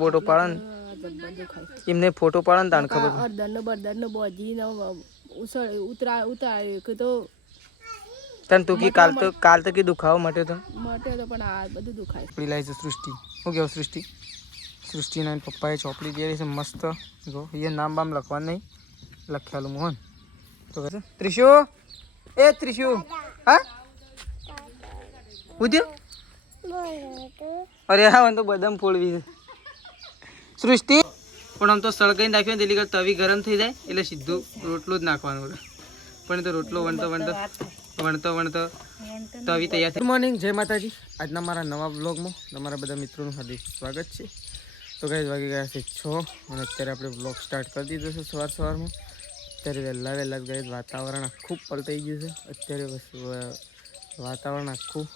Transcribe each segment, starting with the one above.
Photo પાડે ને એમને ફોટો પાડે ને તાણ ખબર બરદરનો બોજીને ઉતાર્યું કે તો તને તું કી કાલ તો કી દુખાવો મટ્યો તો પણ આ બધું દુખાય. પેલા છે સૃષ્ટિ. શું કહેવું સૃષ્ટિ? સૃષ્ટિના પપ્પાએ ચોપડી દે છે મસ્ત. જો એ નામ બામ લખવાનું નહીં, લખેલું મોહન તો કહે ત્રિશુ, એ ત્રિશુ, હા ઉદ્યો અરે હા મને તો બદામ ફોડવી છે સૃષ્ટિ. પણ આમ તો સળગાઈને નાખ્યો ને તેલી તવી ગરમ થઈ જાય એટલે સીધું રોટલો જ નાખવાનો. પણ તો રોટલો વણતો તવી તૈયાર થઈ. ગુડ મોર્નિંગ, જય માતાજી. આજના મારા નવા બ્લોગમાં તમારા બધા મિત્રોનું હાર્દિક સ્વાગત છે. તો ગાઈસ વાગી ગયા છે 6 અને અત્યારે આપણે બ્લોગ સ્ટાર્ટ કરી દીધો છે સવારમાં. અત્યારે વહેલા ગાઈસ વાતાવરણ આખું પલટાઈ ગયું છે. અત્યારે વાતાવરણ આખું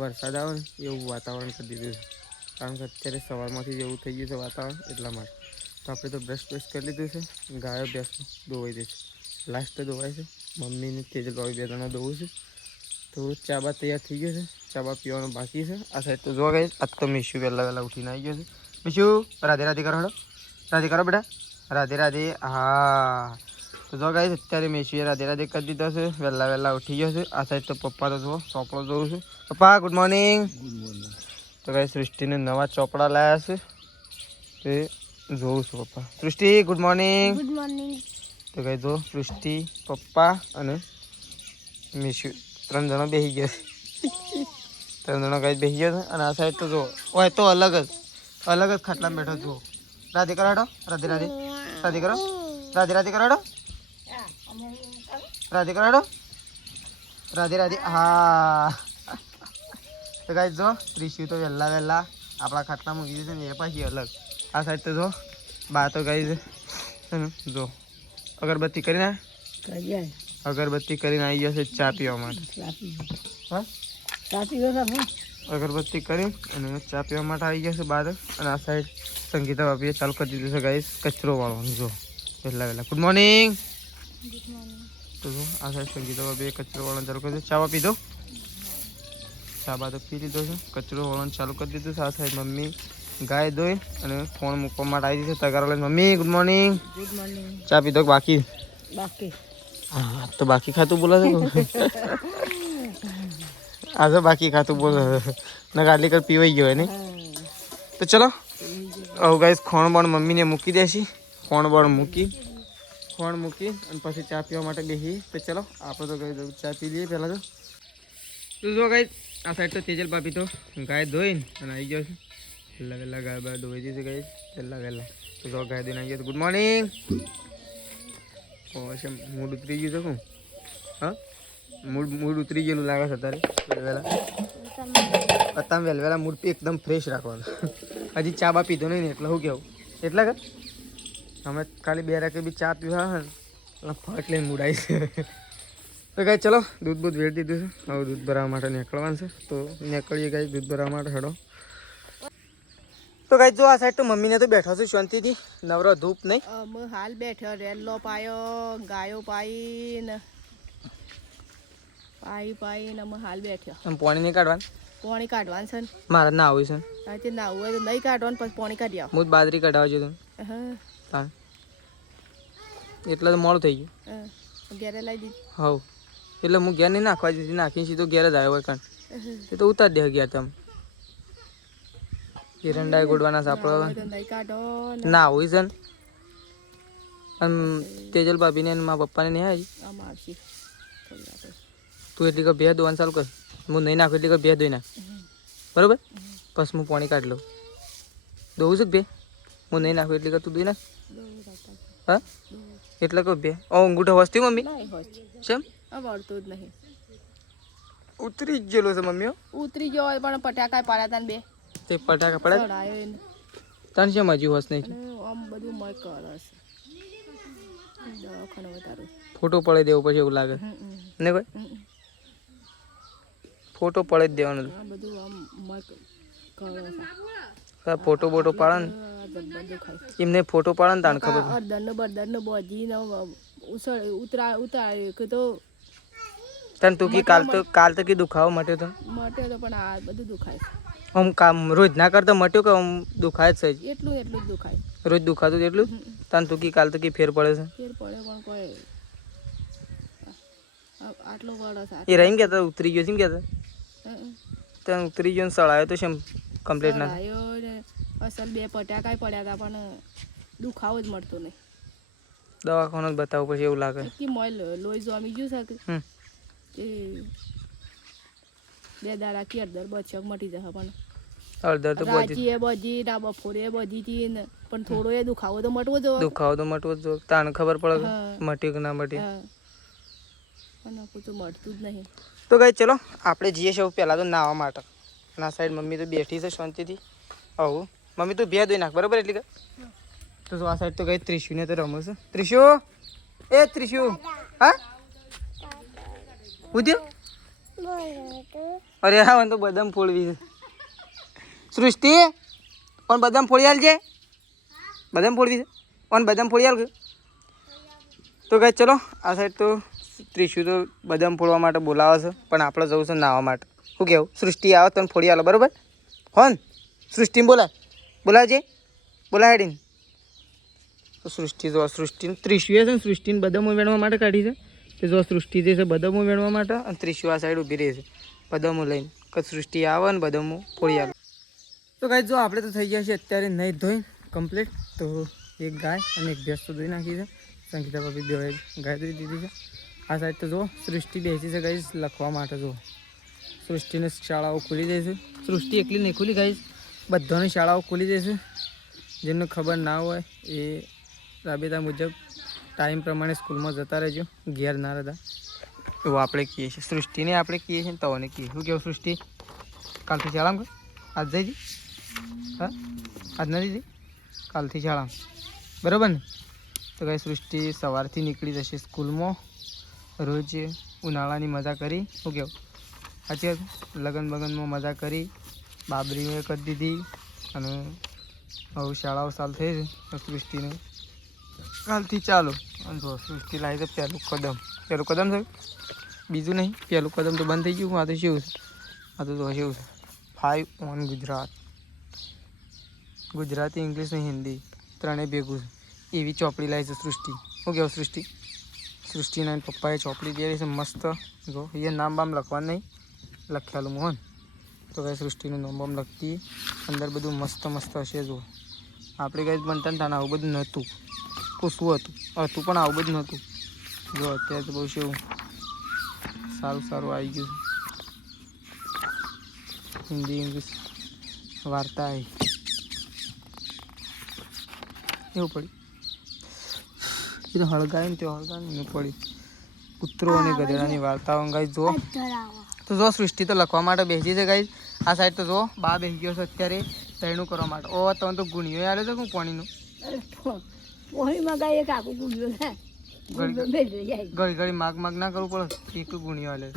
વરસાદ આવે ને એવું વાતાવરણ કરી દીધું છે. કારણ કે અત્યારે સવારમાંથી જેવું થઈ ગયું છે વાતાવરણ એટલા માટે. તો આપણે તો બ્રશ કરી લીધું છે. ગાયો ભેંસ ધોવાઈ દે છે, લાસ્ટ ધોવાય છે. મમ્મીને તેજલ ભાવી બે જણા ધોવું છે. તો ચા બા તૈયાર થઈ ગયો છે, ચા બા પીવાનું બાકી છે. આ સાઈડ તો જોવા ગઈ આજ તો મીશુ વહેલા ઉઠીને આવી ગયો છે. મીશુ રાધે રાધે કરો, હેડો રાધે કરો બેટા, રાધે રાધે. હા તો જો ગાઈસ અત્યારે મીશુએ રાધે રાધે કરી દીધો છે, વહેલા ઉઠી ગયો છે. આ સાઈડ તો પપ્પા તો જો ચોપડો જોઉં છું. પપ્પા ગુડ મોર્નિંગ. તો ગાઈસ સૃષ્ટિને નવા ચોપડા લાવ્યા છે તે જોઉં છું. પપ્પા સૃષ્ટિ ગુડ મોર્નિંગ. Good morning. તો ગાઈસ જો સૃષ્ટિ, પપ્પા અને મીશુ 3 જણા બેસી ગયા છે. 3 જણા ગાઈસ બેસી ગયા છે. અને આ સાઈડ તો જો હોય તો અલગ જ ખાટલામાં બેઠો જુઓ. રાધે કરો હેડો, રાધે રાધે, રાધે કરો, રાધે રાધે કરો હેડો, રાધે કરો હેડો, રાધે રાધે. હા તો ગાઈસ જો ત્રિશુ તો વહેલા આપણા ખાટલામાં મૂકી દીધું ને એ પાછી અલગ. આ સાઈડ તો જો બા તો ગાઈસ જો અગરબત્તી કરીને આવી જશે ચા પીવા માટે. હા અગરબત્તી કરી અને ચા પીવા માટે આવી જશે બહાર. અને આ સાઈડ સંગીતા ભાભીએ ચાલુ કરી દીધું છે ગાઈસ કચરો વાળવાનું. જો વહેલા ગુડ મોર્નિંગ. તો જો આ સાઈડ સંગીતા ભાભીએ કચરો વાળવાનું ચાલુ કરી દીધું. ચા પીધો, ચા બા તો પી લીધો છે, કચરો વાળવાનું ચાલુ કરી દીધું છે. આ સાઈડ મમ્મી ગાય ધોઈ અને ફોન મૂકવા માટે આવી દીધો તગારો લઈને. Mummy good morning. Good morning. ચા પીધો બાકી? હા તો બાકી ખાતું બોલે છે. આ તો બાકી ખાતું બોલે ને ગાડી કર પીવાઈ ગયો ને. તો ચલો હવે ગાઈસ ખોણ બણ મમ્મીને મૂકી દેશી. ખોણ મૂકી અને પછી ચા પીવા માટે બેસી. તો ચલો આપણે તો ગાઈસ ચા પી લઈએ પહેલાં તો જો ગાઈસ આ સાઈડ તો તેજલ ભાભી તો ગાય ધોઈને અને આવી ગયો છે. વહેલા ગાય બાય ધોઈ દીધી ગાઈસ વહેલા. તો જો ગાય ધોઈને આવી ગયો. Good morning. છે મૂડ ઉતરી ગયું છે શું? હા મૂડ ઉતરી ગયેલું લાગે છે અત્યારે. વહેલા મૂડ એકદમ ફ્રેશ રાખવાનું. હજી ચા બા પીધો નહીં ને એટલે શું કહેવું એટલે કે અમે ખાલી 2 રાકે બી ચા પીવા ને એટલે ફટ લઈને મૂડ આવી છે. તો ગાય ચલો દૂધ વેડી દીધું છે. હવે દૂધ ભરાવવા માટે નીકળવાનું છે. તો નીકળીએ ગાય દૂધ ભરાવવા માટે. હેડો. તો ગાય જો આ સાઈડ તો મમ્મીને તો બેઠો છું શાંતિથી, નવરો ધૂપ નહીં. હાલ બેઠો રેલો પાયો, ગાયો પાઈને અમે હાલ બેઠ્યો. આમ પાણી નહીં કાઢવાનું? પાણી કાઢવાનું છે ને મારે ના આવું છે. આજે ના હોય તો નહીં કાઢવાનું, પછી પાણી કાઢી આવ. હું બાજરી કઢાવવા જોઈએ હા એટલે તો મોડું થઈ ગયું. ઘેરે લઈ દીધી. હા એટલે હું ઘેર નહીં નાખવા દીધી, નાખીને સીધો ઘેર જ આવ્યો હોય. કારણ એ તો ઉતાર દે ગયા તમે એરંડા ગોડવાના સાપડો ના હોય છે ને. અને તેજલ ભાભીને મારા પપ્પાને નહીં આવી. તું એટલી કે બે ધોવાનું ચાલુ કર. હું નહીં નાખું એટલી કે બે ધોઈ નાખ બરાબર. પછી હું પાણી કાઢી લઉં. ધોવું છે બે? હું નહીં નાખું એટલી કે તું ધોઈ નાખ. હા એટલે કહું બે અંગૂઠો વસ્તી મમ્મી કેમ વળતું જ નહીં. ઉતરી જ ગયેલો છે મમ્મી. ઉતરી ગયો હોય પણ પટાકા પાડ્યા હતા ને 2 તે પટાકા પડ્યા તને કેમ હજુ હોશ નહીં? આમ બધું મય કરે છે દવાખાને વધારે ફોટો પડાવી દેવો પછી એવું લાગે ને કોઈ ફોટો પડાવી દેવાનો બધું આમ મય કરે છે. ફોટો પાડે ને એમને ફોટો પાડે ને તાણ ખબર. બરદરનો બોજીને ઉતાર્યું કે તો તને તું કી કાલ તો કી દુખાવો મટ્યો તો પણ આ બધું દુખાય છે. આમ કામ રોજ ના કરતો મટ્યો કે આમ દુખાય જ છે એટલું જ દુખાય. રોજ દુખાતું જ એટલું તાન તું કી કાલ તો કી ફેર પડે છે ફેર પડે પણ કોઈ આટલો વરસ એ રહીમ કહેતા ઉતરી ગયો છે એમ કહેતા ત્યાં ઉતરી ગયો ને સળાયો તો છે કમ્પ્લીટ ના અસલ 2 પટાકા પડ્યા હતા પણ દુખાવો જ મળતો નહીં. દવાખાનું જ બતાવવું પછી એવું લાગે કે મોય લોહી જોમી ગયું છે કે 2 દાડા કે અડધર બચક મટી જશે પણ અડધર તો રાચી એ બજી ના બપોરે એ બજી હતી ને પણ થોડો એ દુખાવો તો મટવો જો તાણ ખબર પડે મટ્યું કે ના મટ્યું અને તો મળતું જ નહીં. તો ગાઈ ચલો આપણે જઈએ છીએ પહેલાં તો નાહવા માટે. ના સાઈડ મમ્મી તો બેઠી છે શાંતિથી. આવું મમ્મી તું ભે દોઈ નાખ બરાબર એટલી કે તો આ સાઈડ તો ગઈ ત્રિશુને તો રમું છે. ત્રિશુ એ ત્રિશુ હા ઉદ્યો અરે હા મને તો બદામ ફોડવી છે. સૃષ્ટિ પણ બદામ ફોડી આલ છે. બદામ ફોડવી છે પણ બદામ ફોડી આલ કે તો ગાઈ ચલો આ સાઈડ તો ત્રિશુ તો બદામ ફોડવા માટે બોલાવે છે પણ આપણે જવું છે નાહવા માટે. શું કહેવું સૃષ્ટિ આવે તને ફોડી આલો બરાબર હોન સૃષ્ટિને બોલાવજે હેડીને તો સૃષ્ટિ જો સૃષ્ટિને ત્રિશુએ છે ને સૃષ્ટિને બદામો વેણવા માટે કાઢી છે. તો જો સૃષ્ટિ જે છે બદામો વેણવા માટે અને ત્રિશુ આ સાઈડ ઊભી રહી છે બદામો લઈને કે સૃષ્ટિ આવે ને બદામો ફોડી આલો. તો ગાઈ જો આપણે તો થઈ ગયા છીએ અત્યારે નહીં ધોઈ કમ્પ્લીટ. તો એક ગાય અને એક ભેંસ તો ધોઈ નાખી છે. સંગીતા ભાભી બે ગાય ધોઈ દીધી છે. આ સાઈડ તો જો સૃષ્ટિ બેસી છે ગાઈસ લખવા માટે. જો સૃષ્ટિની શાળાઓ ખુલી જાય છે. સૃષ્ટિ એકલી નહીં ખુલી ગાઈસ બધાની શાળાઓ ખુલી જાય છે. જેમને ખબર ના હોય એ રાબેતા મુજબ ટાઈમ પ્રમાણે સ્કૂલમાં જતા રહેજો ઘેર ના રહેતા એવું આપણે કહીએ છીએ. સૃષ્ટિને આપણે કહીએ છીએ ને તોને કહીએ. શું કહેવું સૃષ્ટિ કાલથી શાળામાં આજ જઈજી હા આજ નથી જઈ કાલથી શાળામાં બરાબર ને. તો કાંઈ સૃષ્ટિ સવારથી નીકળી જશે સ્કૂલમાં. રોજ ઉનાળાની મજા કરી શું કહેવું સાચી વાત લગ્ન બગનમાં મજા કરી બાબરીઓએ કરી દીધી અને હવે શાળાઓ ચાલુ થઈ છે તો સૃષ્ટિને કાલથી ચાલો. અને જો સૃષ્ટિ લાવી છે પહેલું કદમ થયું બીજું નહીં પહેલું કદમ તો બંધ થઈ ગયું. આ તો શું છે આ તો શું છે 5 on ગુજરાતી ઇંગ્લિશ ને હિન્દી ત્રણેય ભેગું છે એવી ચોપડી લાવી છે સૃષ્ટિ. શું કહેવું સૃષ્ટિના પપ્પાએ ચોપડી દેવી છે મસ્ત. જો એ નામ બામ લખવાનું નહીં લખ્યાલું મોહન. તો કાંઈ સૃષ્ટિનું નામ બામ લખતી અંદર બધું મસ્ત હશે. જો આપણે કાંઈ બનતા ને આવું બધું નહોતું શું હતું પણ આવું બધું નહોતું. જો અત્યારે તો બહુ શું સારું આવી ગયું હિન્દી ઇંગ્લિશ વાર્તા એવું પડી એ તો હળગાય ને તે હળગાય પડી કૂતરો અને ગધેડાની વાર્તાઓ ગાઈ જો. તો જો સૃષ્ટિ તો લખવા માટે બેસી છે ગાઈ. આ સાઈડ તો જો બા બેસી ગયો છે અત્યારે તૈણું કરવા માટે. ઓ તમે તો ગુણીઓ આવે છે હું પાણીનું ઘડી માગ ના કરવું પડે એક ગુણીઓ આલે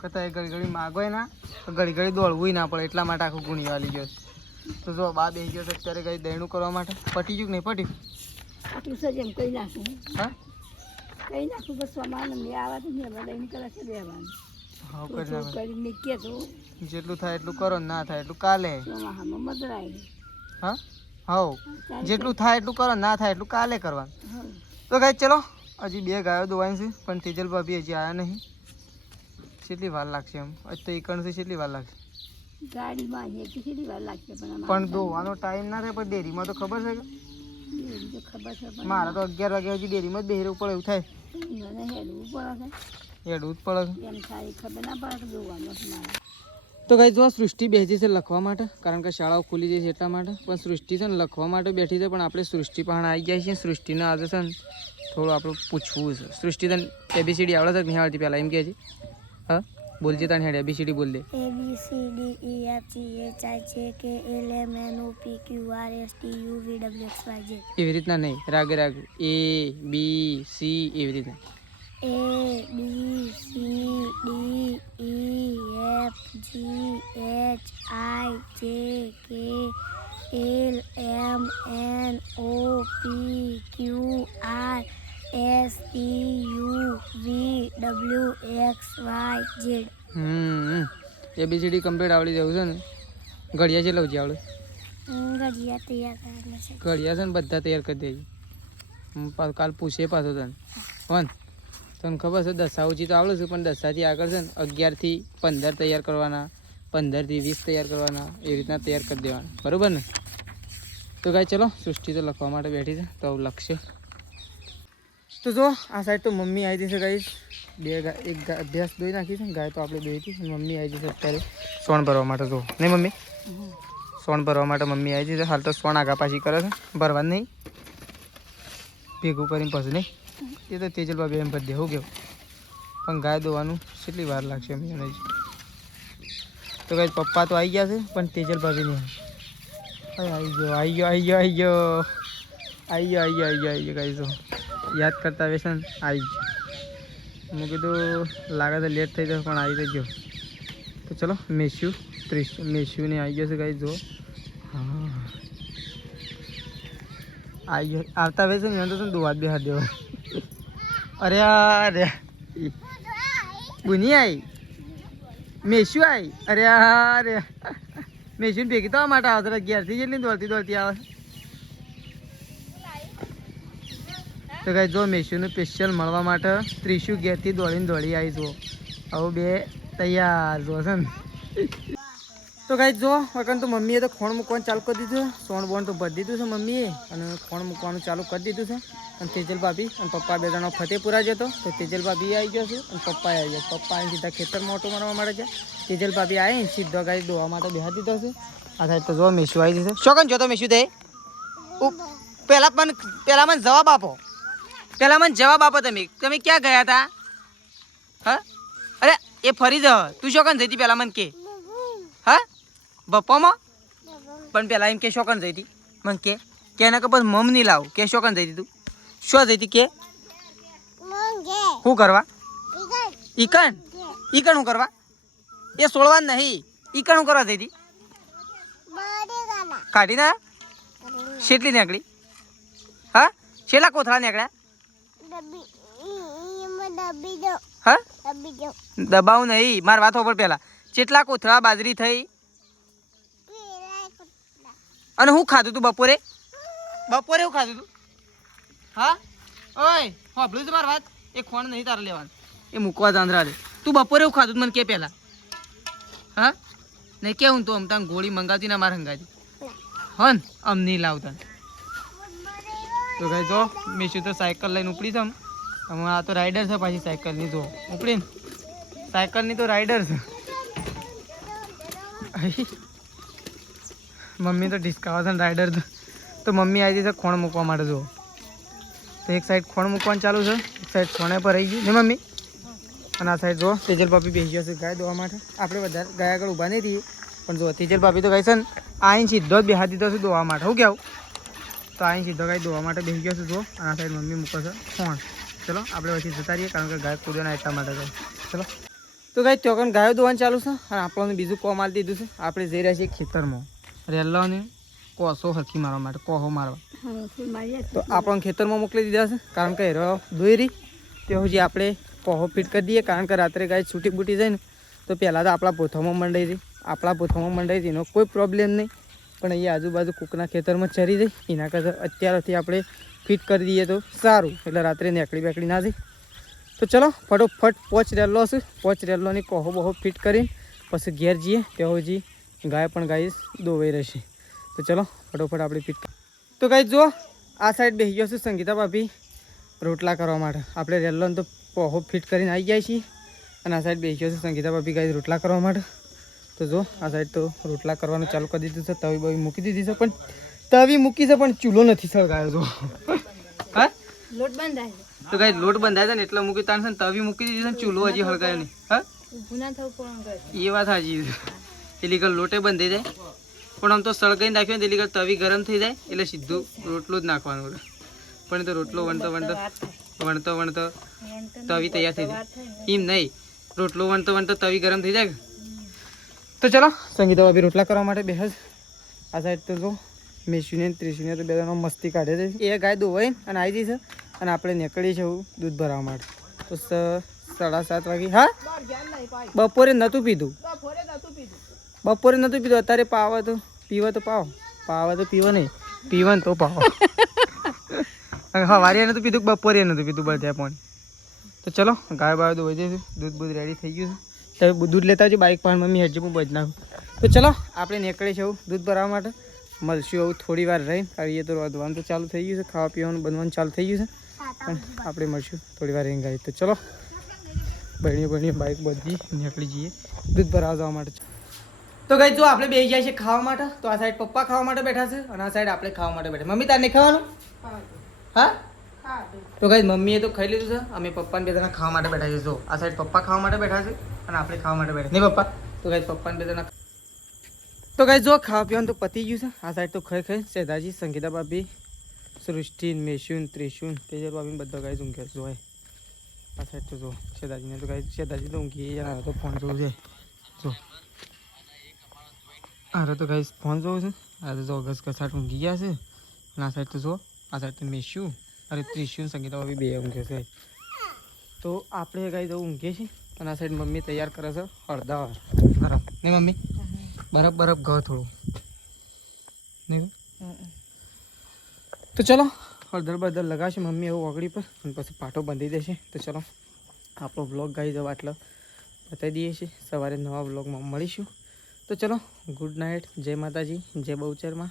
કતા ઘડી માગ હોય ના તો ઘડી દોડવું ના પડે એટલા માટે આખું ગુણીઓ આલી ગયો. તો જો બા બેસી ગયો છે અત્યારે ગાઈ દૈણું કરવા માટે. પટી ગયું કે નહીં પટ્યું આટલું સજ એમ કહી નાખું હા કઈ નાખું બસ સમાન મેં આવા તો મેં લઈને કરે છે બેવાનું જેટલું થાય એટલું કરો ના થાય એટલું કાલે હા જેટલું થાય એટલું કરો ના થાય એટલું કાલે કરવાનું. તો ગાઈ ચલો હજી 2 ગાયો દોવાની છે પણ તેજલ ભાભી હજી આવ્યા નહીં. કેટલી વાર લાગશે એમ તો એકણથી કેટલી વાર લાગશે ગાડીમાં કેટલી વાર લાગશે પણ દોવાનો ટાઈમ ના થાય પણ ડેરીમાં તો ખબર છે કે મારે તો 11 વાગ્યા હજી ડેરીમાં જ બેહી રહેવું પડે એવું થાય. હેડવું જ પડે. તો ગાઈ જો સૃષ્ટિ બેસી છે લખવા માટે કારણ કે શાળાઓ ખુલી જાય છે એટલા માટે. પણ સૃષ્ટિ છે ને લખવા માટે બેઠી છે પણ આપણે સૃષ્ટિ પાસે આવી ગયા છીએ. સૃષ્ટિને આજે છે ને થોડું આપણે પૂછવું છે. સૃષ્ટિ તને ABCD આવડે છે કે નહીં આવડતી પહેલાં એમ કહે છે હા બોલજે તને હેડ ABCD બોલ દે. એવી રીતના નહીં રાગે ABC એવી રીતના ABCD કમ્પ્લીટ આવડી જવું છે ને ઘડિયા છે લઉં આવડે ગળિયા તૈયાર કરવાના છે. ઘડિયા છે ને બધા તૈયાર કરી દેજે. હું કાલ પૂછે પાછો તને હોન તને ખબર છે દસા ઓછી તો આવડે છે પણ દસાથી આગળ છે ને 11 થી 15 તૈયાર કરવાના, 15 થી 20 તૈયાર કરવાના, એ રીતના તૈયાર કરી દેવાના, બરાબર ને? તો ગાય ચલો સૃષ્ટિ તો લખવા માટે બેઠી છે તો લખશે. તો જો આ સાઈડ તો મમ્મી આવી જશે ગાઈસ. એક ભેંસ દોઈ નાખી છે, ગાય તો આપણે દોઈ હતી. મમ્મી આવી જશે અત્યારે સોણ ભરવા માટે. જો નહીં મમ્મી, સોણ ભરવા માટે મમ્મી આવી જશે. હાલ તો સોણ આગા પાછી કરે છે, ભરવા નહીં ભેગું કરીને પછી નહીં. એ તો તેજલ બાબી એમ ભરી દે. હું કેવું પણ ગાય દોવાનું કેટલી વાર લાગશે અમને હજી. તો ગાય પપ્પા તો આવી ગયા છે પણ તેજલ ભાભી નહીં. આવી ગયો ગાય. તો યાદ કરતા વેસે ને આવી ગયો. હું કીધું લાગે તો લેટ થઈ જશે પણ આવી તો ગયો. તો ચલો મેસ્યુને આવી ગયો છે ગાય. જો હા આવી ગયો. આવતા વેસે ને તો દુવાત બી હાથ દેવા. અરે બુની આવી, મેસ્યુ આવી. અરે મેસ્યુને ભેગી થવા માટે આવતો 11 થી જેટલી દોડતી આવે. તો ગાય જો મેસ્યુને સ્પેશિયલ મળવા માટે ત્રિશુ ઘેરથી દોડી આવી. જો હવે બે તૈયાર જો છે ને. તો ગાય જો વખત તો મમ્મીએ તો ખોણ મૂકવાનું ચાલુ કરી દીધું. સોણ બોણ તો ભરી દીધું છે મમ્મીએ અને ખોણ મૂકવાનું ચાલુ કરી દીધું છે. અને તેજલ ભાભી અને પપ્પા બે જણા ફતેપુરા જતો તો તેજલ ભાભી આવી ગયો છે અને પપ્પા આવી ગયા. પપ્પા અહીં સીધા ખેતરમાં ઓટો મારવા માટે છે. તેજલ ભાભી આવી સીધો ગાય દોવા માટે બેસા દીધો છે. આ સાઈડ તો જો મેસ્યુ આવી જશે. શોકન જો તો મેસ્યુ દે પહેલા મને જવાબ આપો. તમે ક્યાં ગયા હતા? હા અરે એ ફરી જ તું શોકન જઈ હતી પહેલા મને કે. હા બપ્પામાં પણ પેલા એમ કે શોકન જઈ હતી મને કે એના કપાસ મમ નહીં લાવ કે શોકન જઈ હતી તું? શું જઈ હતી કે શું કરવા? ઈકણ શું કરવા? એ સોળવા નહીં, ઈકણ શું કરવા જઈ હતી? કાઢી ના શેટલી નીકળી? હા શેલા કોથળા નીકળ્યા? હા દબાવું નહીં, માર વાત ઉપર પેલા કેટલા કોથળા બાજરી થઈ અને શું ખાધું તું બપોરે? શું ખાધું તું? હા ઓય હોભળું છે મારી વાત? એ ખોણ નહીં તારે લેવાનું, એ મૂકવા જાંદરા દે. તું બપોરે શું ખાધું મને કે પેલા? હા નહીં કેવું તો તને ગોળી મંગાવતી ના મારે હંગાતી હન આમ નહીં લાવતા. તો ભાઈ જો મેશું તો સાયકલ લઈને ઉપડી છે. આ તો રાઈડર છે પાછી સાયકલની. જો ઉપડીને સાયકલની તો રાઈડર છે. મમ્મી તો ડિસ્કાવે છે રાઈડર તો મમ્મી આવી છે ખોણ મૂકવા માટે. જો તો એક સાઈડ ખોણ મૂકવાનું ચાલુ છે, એક સાઈડ ખોણે પર આવી ગઈ ને મમ્મી. અને આ સાઈડ જો તેજલ ભાભી બેસી ગયો છે ગાય દોવા માટે. આપણે વધારે ગાય આગળ ઊભા નહીં રહીએ પણ જો તેજલ ભાભી તો ગાય છે ને અહીં સીધો જ બેસા દીધો છે દોવા માટે. શું કહેવું? તો અહીં સીધો ગાય દોવા માટે બેસી ગયો છે. જો અને આ સાઈડ મમ્મી મૂકે છે ખોણ. ચલો આપણે પછી જતા રહીએ કારણ કે ગાય કૂદવાના એટલા માટે ગાય. ચલો તો ગાય ચોકન ગાયો દોવાનું ચાલુ છે અને આપણને બીજું કોમ આલી દીધું છે. આપણે જઈ રહ્યા છીએ ખેતરમાં રેલ્લાને કોસો હરખી મારવા માટે, કોહો મારવા. તો આપણને ખેતરમાં મોકલી દીધા છે કારણ કે હેરો દોરી તે હજી આપણે કોહો ફિટ કરી દઈએ કારણ કે રાત્રે ગાય છૂટી બૂટી જાય ને તો પહેલાં તો આપણા પોથામાં મંડાઈ હતી એનો કોઈ પ્રોબ્લેમ નહીં. પણ અહીંયા આજુબાજુ કૂકના ખેતરમાં ચરી જાય એના કરતાં અત્યારથી આપણે ફિટ કરી દઈએ તો સારું, એટલે રાત્રે નેકડી ના જાય. તો ચલો ફટોફટ પોચ રેલ્લોની કોહો બહો ફિટ કરીને પછી ઘેર જઈએ ત્યાં હજી ગાય પણ ગાય દોવાઈ રહેશે. તો ચલો ફટોફટ આપણે ફિટ. તો ગાય જો આ સાઈડ બેસી ગયો છું સંગીતા ભાભી રોટલા કરવા માટે. આપણે રેલ્લોને તો કોહો ફિટ કરીને આવી જાય છીએ અને આ સાઈડ બેસી ગયો છું સંગીતા ભાભી ગાય રોટલા કરવા માટે. તો જો આ સાઈડ તો રોટલા કરવાનું ચાલુ કરી દીધું છે. તવી બવી મૂકી દીધી છે પણ તવી મૂકી છે પણ ચૂલો નથી સળગાયો. જો હા લોટ બંધાય તો ગાય લોટ બંધાય છે ને એટલે મૂકી તાણ છે ને તવી મૂકી દીધી છે ને ચૂલો હજી હળગાયો નહીં. હા ગુના થવું પણ એ વાત સાચી છે. એલી ઘર લોટે બંધાઈ જાય પણ આમ તો સળગાઈને નાખ્યો ને એલી ઘર તવી ગરમ થઈ જાય એટલે સીધું રોટલો જ નાખવાનું. પણ એ તો રોટલો વણતો તવી તૈયાર થઈ જાય. એમ નહીં રોટલો વણતો તવી ગરમ થઈ જાય. તો ચલો સંગીતા ભાભી રોટલા કરવા માટે બેસે. આ સાઈડ તો જો મેસ્યુને ત્રિશુને તો બે જણા મસ્તી કાઢે છે. એ ગાય દોવાઈ અને આવી જઈ છે અને આપણે નીકળીએ છીએ દૂધ ભરવા માટે. તો 7:30 વાગે. હા બપોરે નહોતું પીધું બપોરે નહોતું પીધું, અત્યારે પાવા તો પીવા તો પાવ, પાવા તો પીવો નહીં, પીવા ને તો પાવો. સવારે નહોતું પીધું, બપોરે નહોતું પીધું, બધા પાણી. તો ચલો ગાય બાય તો વધી જશે, દૂધ બૂધ રેડી થઈ ગયું છે. તમે દૂધ લેતા આવજો બાઇક પર, મમ્મી હેડજો હું બજ નાખું. તો ચલો આપણે નીકળીએ છીએ દૂધ ભરાવવા માટે. મળશું એવું થોડી વાર રહીને, કરીએ તો વધવાનું તો ચાલુ થઈ ગયું છે, ખાવા પીવાનું બનવાનું ચાલુ થઈ ગયું છે, પણ આપણે મળશું થોડી વાર રહીને ગાય. તો ચલો બહેણીઓ બાઇક બધી નીકળી જઈએ દૂધ ભરાવવા જવા માટે. તો ગાઈ જો આપણે બેસી જાય છે ખાવા માટે. તો આ સાઈડ પપ્પા ખાવા માટે બેઠા છે અને આ સાઈડ આપણે ખાવા માટે બેઠા. મમ્મી તારે નહીં ખાવાનું? હા. તો ગાઈ મમ્મીએ તો ખાઈ લીધું છે, અમે પપ્પાને બે જણા ખાવા માટે બેઠા છે. જો આ સાઈડ પપ્પા ખાવા માટે બેઠા છે અને આપણે ખાવા માટે બેઠા નહીં પપ્પા. તો ગાઈ પપ્પાને બે જણા. તો ગાઈ જો ખાવા પીવાનું તો પતી ગયું છે. આ સાઈડ તો ખાઈ સેદાજી, સંગીતા ભાભી, સૃષ્ટિ, મેશુન, ત્રિશુન, તેજર ભાભી બધા ગાઈ ઊંઘે જોવાય. આ સાઈડ તો જો સેદાજીને તો ગાઈ સેદાજી તો ઊંઘી જણા તો ફોન જોવું છે. જો અરે તો ગાઈ ફોન જોવું છે. આ તો જો ઘસઘસાટ ઊંઘી ગયા છે. અને આ સાઈડ તો જો આ સાઈડ તો મેશું અરે ત્રિશુન, સંગીતા ભાભી બે ઊંઘે છે. તો આપણે ગાઈ તો ઊંઘીએ છીએ અને આ સાઈડ મમ્મી તૈયાર કરે છે હળદર ગરમ નહીં મમ્મી? બરફ ગયો થોડું નહીં. તો ચલો હળદર બળદર લગાવશે મમ્મી એવું ઓગળી પર અને પછી પાટો બાંધી દેશે. તો ચલો આપણો બ્લોગ ગાઈ જવા આટલો બતાવી દઈએ છીએ. સવારે નવા બ્લોગમાં મળીશું. તો ચલો ગુડ નાઇટ, જય માતાજી, જય બહુચરમાં.